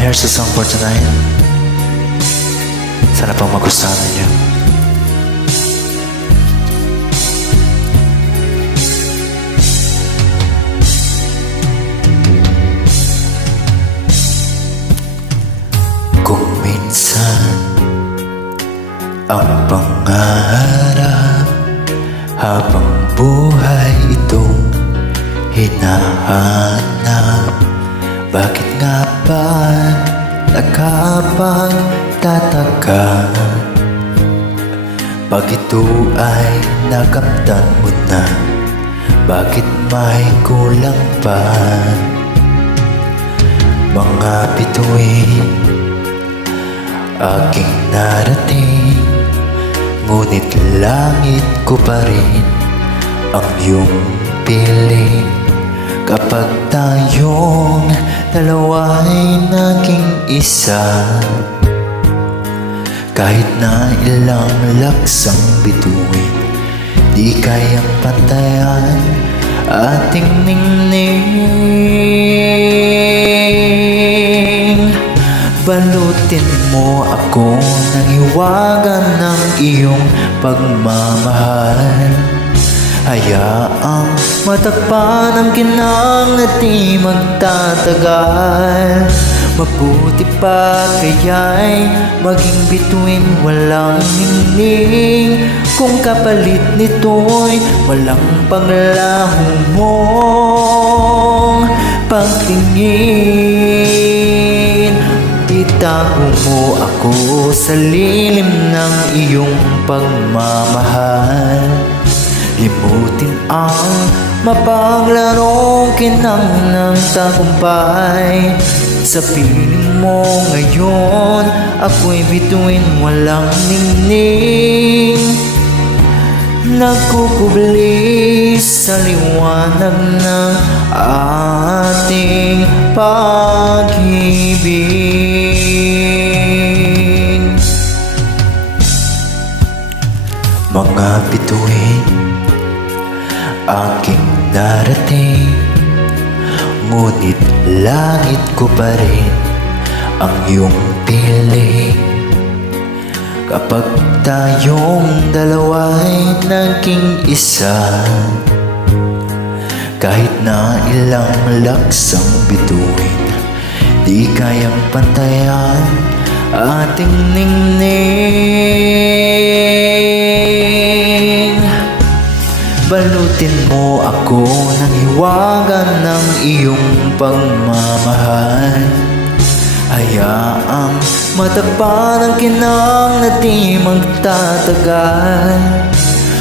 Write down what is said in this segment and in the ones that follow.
here's the song for tonight. Sana pang magustuhan ninyo. Kung minsan ang pangarap habang buhay itong hinahanap, bakit nga ba nakapagtataka? Pag ito ay nakamtan mo na, bakit may kulang pa? Mga bituin aking narating, ngunit langit ko pa rin ang iyong piling. Kapag tayong dalawa'y naging isa, kahit na ilang laksang bituin, di kayang pantayan ating ningning. Balutin mo ako ng hiwaga ng iyong pagmamahal. Hayaang matakpan ang ginang na di magtatagal. Mabuti pa kaya'y maging bituin walang ningning, kung kapalit nito'y walang paglaho mong pagtingin. Itago mo ako sa lilim ng iyong pagmamahal. Limutin ang mapaglarong kinang ng tagumpay. Sa piling mo ngayon, ako'y bituin walang ningning, nagkukubli sa liwanag ng ating pag-ibig. Mga bituin aking narating, ngunit langit ko pa rin ang iyong piling. Kapag tayong dalawa'y naging isa, kahit na ilang laksang bituin, di kayang pantayan ating ningning. Balutin mo ako ng hiwaga ng iyong pagmamahal. Hayaang matakpan ang kinang na di magtatagal.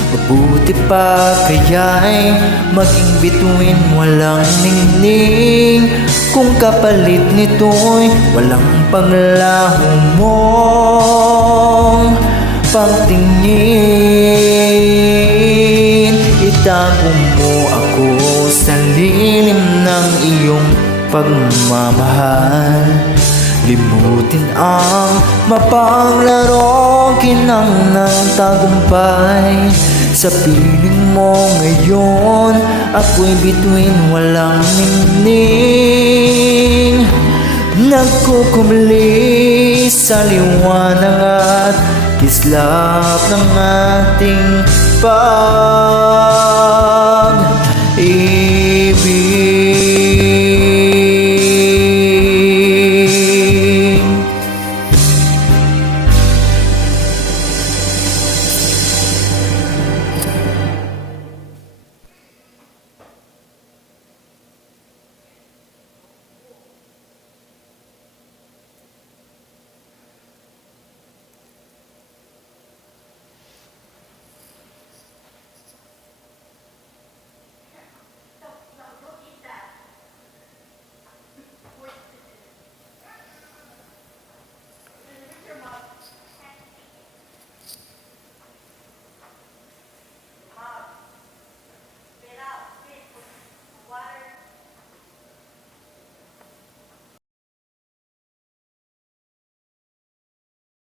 Mabuti pa kaya'y maging bituin walang ningning, kung kapalit nito'y walang paglaho mong pagtingin. Itago mo ako sa lilim ng iyong pagmamahal. Limutin ang mapaglarong kinang ng tagumpay. Sa piling mo ngayon, ako'y bituin walang ningning, nagkukubli sa liwanag at kislap ng ating pag-ibig.